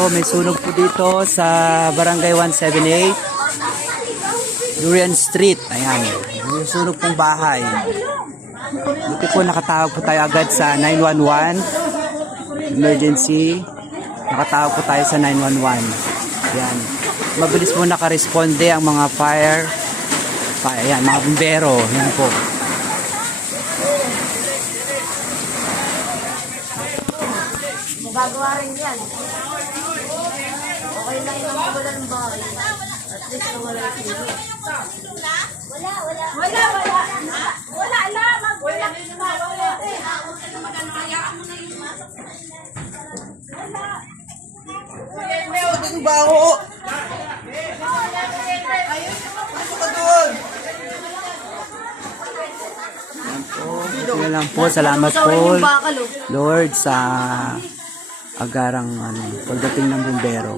po, may sunog po dito sa Barangay 178, Durian Street. Ayan, may sunog pong bahay. Dito po nakatawag po tayo agad sa 911 emergency. Nakatawag po tayo sa 911. Ayan, mabilis po nakaresponde ang mga ayan, mga bumbero. Ayan po. Magagawa rin yan. Okay lang yung wala ng bahay. At least na wala yung silo. Wala. Wala lang. Wala. Ang baho! Yan lang po. Salamat po, Lord, sa agarang pagdating ng bumbero.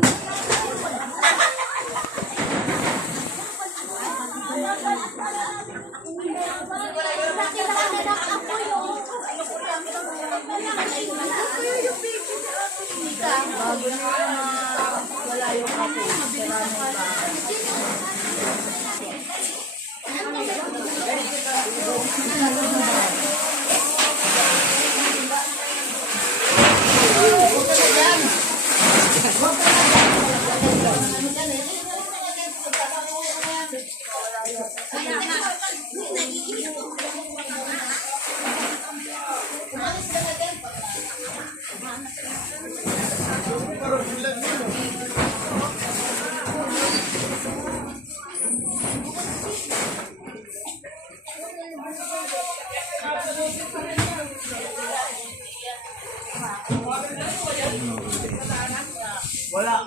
Wala.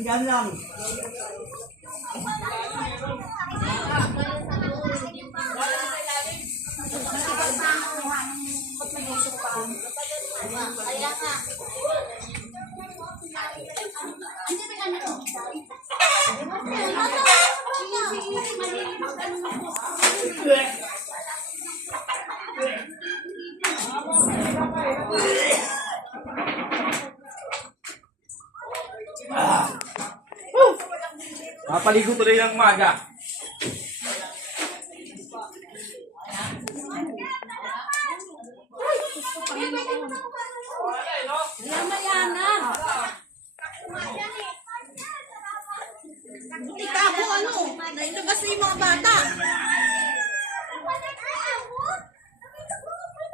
Yan lang. Kaya nga. Mapaligo tuloy ng maga. Buti ka po, nailabas na yung mga bata.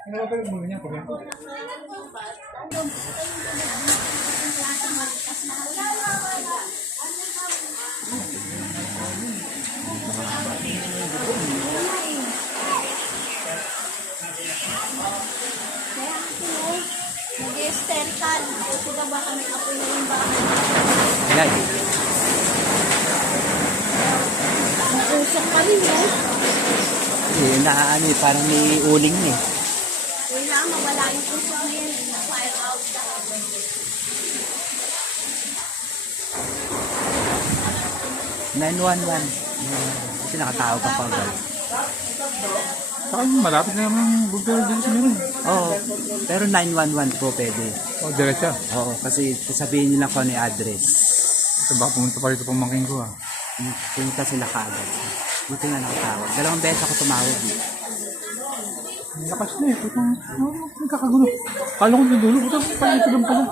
Ano ba yung muna niya? Nag-hysterical. Kasi na baka may apoy na yung bahay. Ayan. Usok pa rin, eh. Parang may uling eh. Wala, mawala yung usok na yan. Fire out. 911. Kasi nakatawag ka pa agad. Saka malapit na naman yung bumbero dito sa meron. Oo. Pero 911 po pwede. O, diretso. Oo. Kasi sasabihin nila kung ano yung address. Ito baka pumunta pa rito pamangkin ko Punta sila kaagad. Buti nga nakatawag. 2 beses ako tumawag. Lakas na eh. Putang, nagkakagulo. Kala ko nadulo. Putang, ito lang pala.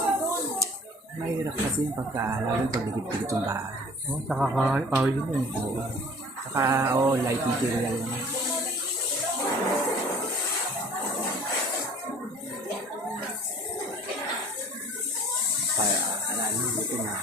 Mahirap kasi yung pagkaalala pag dikit-dikit yung bahay. Oo, nakakawin yun eh. Oo. Saka, light material naman. Para, buti na.